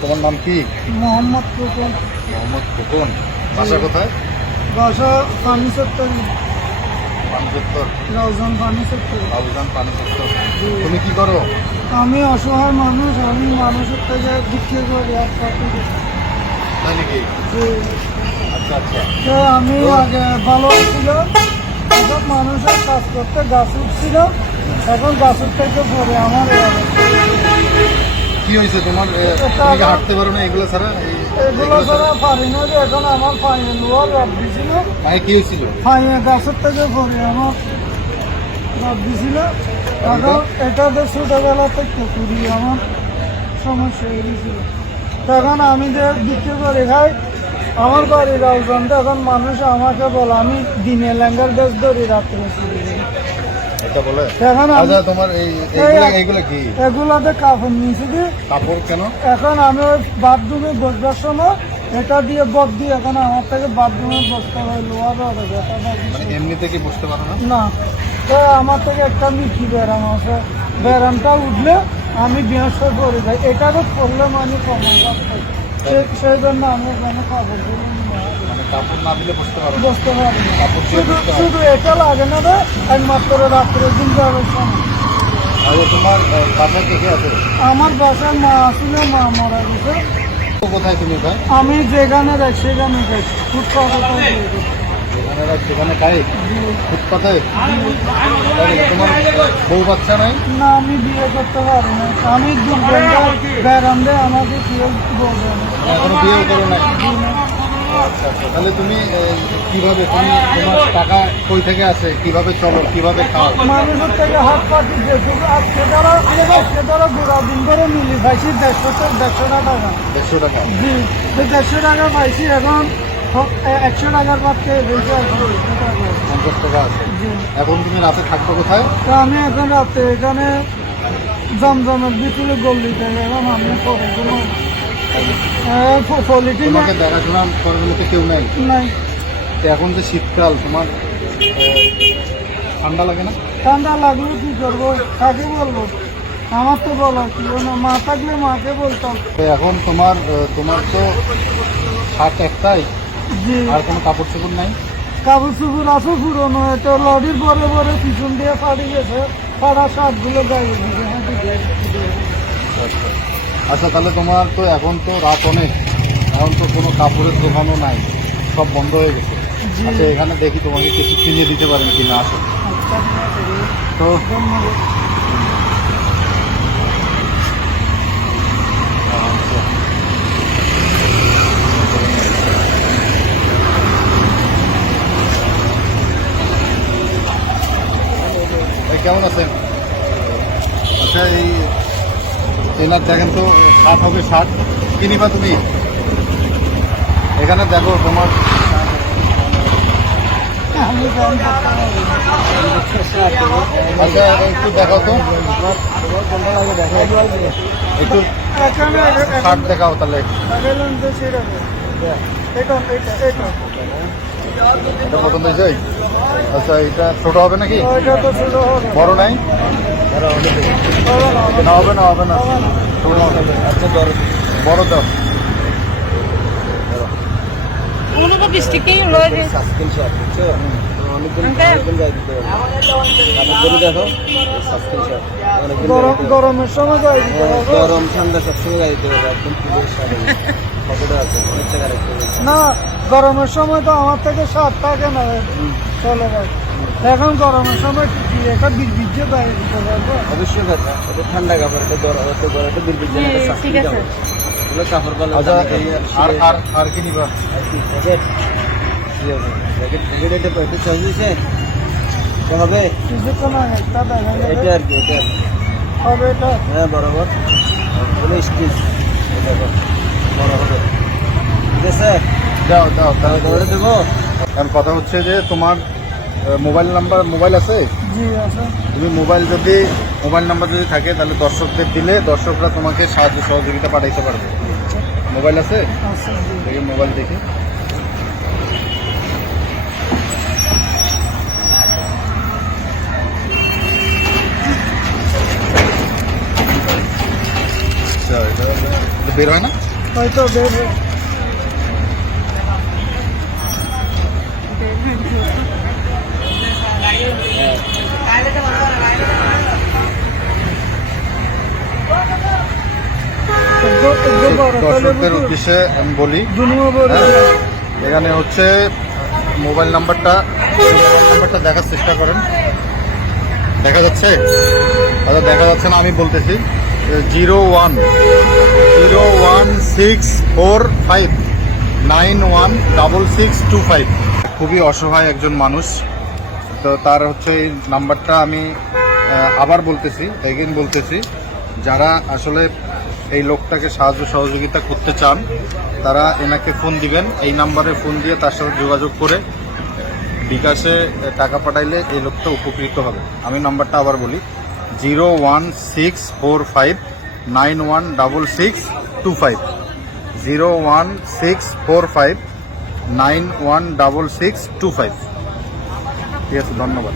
তোমার নাম কি? মোহাম্মদ খোকন। মোহাম্মদ খোকন। বাসা কোথায়? বাসা পানি চত্বর, পানি চত্বর, রাউজান পানি চত্বর। রাউজান পানি চত্বর। তুমি কি করো? আমি অসহায় মানুষ, আমি মানুষের থেকে বিক্রি করি আর কত। তাই নাকি? আচ্ছা আচ্ছা। তো আমি আগে ভালো ছিল, এখন মানুষের কাজ করতে গাছ উঠছিল, এখন গাছের থেকে পরে আমার এই অবস্থা। কি হয়েছে তোমার? তুমি কি হাঁটতে পারো না এগুলো ছাড়া? এগুলো ছাড়া পারি না, যে এখন আমার পায়ে লোয়ার রব দিছিল, পায়ে কি হয়েছিল? পায়ে গাছের থেকে পরে আমার রব দিছিল। এখন এটাতে ছোটবেলা থেকে করি আমার সমস্যা হয়ে গেছিল। তখন আমি যে বিক্রি করে খাই, আমার বাড়ি রাউজানতে, এখন মানুষ আমাকে বলে আমি দিনে ল্যাঙ্গার বেশ ধরি, রাত্রে চুরি করি। এটা বলে? এখন আমি আচ্ছা, তোমার এইগুলো কি? এগুলাতে কাপড় নিয়েছি কি, কাপড় কেন? এখন আমি ওই বাথরুমে বসবার সময় এটা দিয়ে বদ দিই, এখন আমার থেকে বাথরুমে বসতে হয়, লোহার হবে মানে এমনিতে কি বুঝতে পারো না? না। তো আমার থেকে একটা মিঠি ব্যারাম আছে, ব্যারামটা উঠলে আমি বিয়াসে পড়ে যাই, এটাকে পড়লে মানে কমে যাচ্ছে। সেই জন্য আমি ওখানে কাপড় দিয়ে মানে কাপড় না দিলে বুঝতে পারো না? বসতে পারি না। কাপড় দিয়ে শুধু বুঝতে হবে। শুধু এটা লাগে না রে, একমাত্র রাত্রে দিন যাওয়ার সময়। আচ্ছা, তোমার বাসায় কে কে আছে? আমার বাসায় মা আসলে, মা মারা গেছে। কোথায় তুমি ভাই? আমি যেখানে যাই সেখানে যাই, ফুটপাথে সেখানে খাই ফুটপাতে? তোমার বউ বাচ্চা নাই? না, আমি বিয়ে করতে পারি না, আমি বেড়ান্দে আমাকে কেউ বলবে না। এখনো বিয়েও করো নাই? আচ্ছা আচ্ছা। তাহলে তুমি কিভাবে, তোমার টাকা কই থেকে আসে? কিভাবে চলো, কিভাবে খাও? মানুষের থেকে হাত পাতি যেটুকু আজকে তারা গোড়া দিন ধরে মিলি পাইছি 150 টাকা। 100 টাকা? জি, 150 টাকা পাইছি, এখন 100 টাকার বাদ খেয়ে রয়েছে এখন 200 টাকা। 50 টাকা আছে। জি। এখন তুমি রাতে থাকবে কোথায়? তো আমি এখন রাতে এখানে জমজমের ভিতরে গল্লি থেকে, এখন আমি পরে কোনো পলিথিন তোমাকে দেখাশোনা করার মতো কেউ নেই? নাই। তো এখন যে শীতকাল, তোমার ঠান্ডা লাগে না? ঠান্ডা লাগলে কি করবো, কাকে বলবো? আমার তো বলার ছিল না, মা থাকলে মাকে বলতাম। তো এখন তোমার তো শার্ট একটাই, জি। আর কোনো কাপড় চোপড় নাই? কাপড় চুপুর আছে পুরোনো, এটা লরির পরে পরে পিছন দিয়ে ফাড়ি গেছে, ফাড়া শার্টগুলো গায়ে দিকে। আচ্ছা আচ্ছা। তাহলে তোমার তো এখন তো রাত অনেক, এখন তো কোনো কাপড়ের দোকানও নাই, সব বন্ধ হয়ে গেছে। জি। আচ্ছা, এখানে দেখি তোমাকে কিছু কিনে দিতে পারেন কিনা, আসো আচ্ছা, তো। ধন্যবাদ। আচ্ছা। ভাই কেমন আছেন? আচ্ছা, এই এনার দেখেন তো, শার্ট হবে, শার্ট কিনিবা তুমি? এখানে দেখো তোমার, আমি জানি। আচ্ছা একটু দেখাও তো, একটু এখানে শার্ট দেখাও তাহলে। দেখাইলাম তো সেরকম। এটা এটা পছন্দ হয়েছে? আচ্ছা, এটা ছোট হবে নাকি? ওইটা তো ছোট হবে। বড় নাই? না, হবে না, হবে না। ছোট হবে। আচ্ছা, বড় দাও। Uno ko bistiknya lo deh. Suspension বুঝছো? অনেকগুলো দেখো সাসপেনশন গরমের সময় যাই দিতে হবে। গরম ঠান্ডা সবসময় গাড়ি দিতে হবে, একদম পুরো সাদা কতটা আছে, অনেক টাকা রাখতে হবে। না, গরমের সময় তো আমার থেকে সাত থাকে না, চলে যায়। এখন গরমের সময় কি একটা বিদ্যুৎ বাইরে দিতে পারবো। অবশ্যই কথা, এটা ঠান্ডা কাপড়, এটা গরম বিল ঠিক আছে। এগুলো কাপড় ভালো। আচ্ছা, আর কি নিবা? এটা চার্জ দিছে তো হবে কিছু তো না, একটা দেখা যাবে। এটা আর কি, এটা হবে এটা। হ্যাঁ বরাবর এগুলো স্টিচ, এটা বড় হবে, ঠিক আছে? দাও দাও তাহলে। তাহলে দেবো। কারণ কথা হচ্ছে যে তোমার মোবাইল আছে? জি আছে। তুমি মোবাইল নাম্বার যদি থাকে, তাহলে দর্শকদের দিলে দর্শকরা তোমাকে সাহায্য সহযোগিতা পাঠাইতে পারবে। মোবাইল আছে? আচ্ছা, জি। দেখি মোবাইল দেখি। আচ্ছা, এটা বের হয় না? হয়তো বের হয়ে দর্শকদের উদ্দেশ্যে আমি বলি, হ্যাঁ, এখানে হচ্ছে মোবাইল নাম্বারটা দেখার চেষ্টা করেন। দেখা যাচ্ছে? আচ্ছা, দেখা যাচ্ছে না, আমি বলতেছি 016045916625। খুবই অসহায় একজন মানুষ, তো তার হচ্ছে এই নাম্বারটা আমি আবার বলতেছি, এগেন বলতেছি, যারা আসলে এই লোকটাকে সাহায্য সহযোগিতা করতে চান তারা এনাকে ফোন দিবেন। এই নাম্বারে ফোন দিয়ে তার সাথে যোগাযোগ করে বিকাশে টাকা পাঠাইলে এই লোকটা উপকৃত হবে। আমি নাম্বারটা আবার বলি, 01645916625, 01645916625। ঠিক আছে, ধন্যবাদ।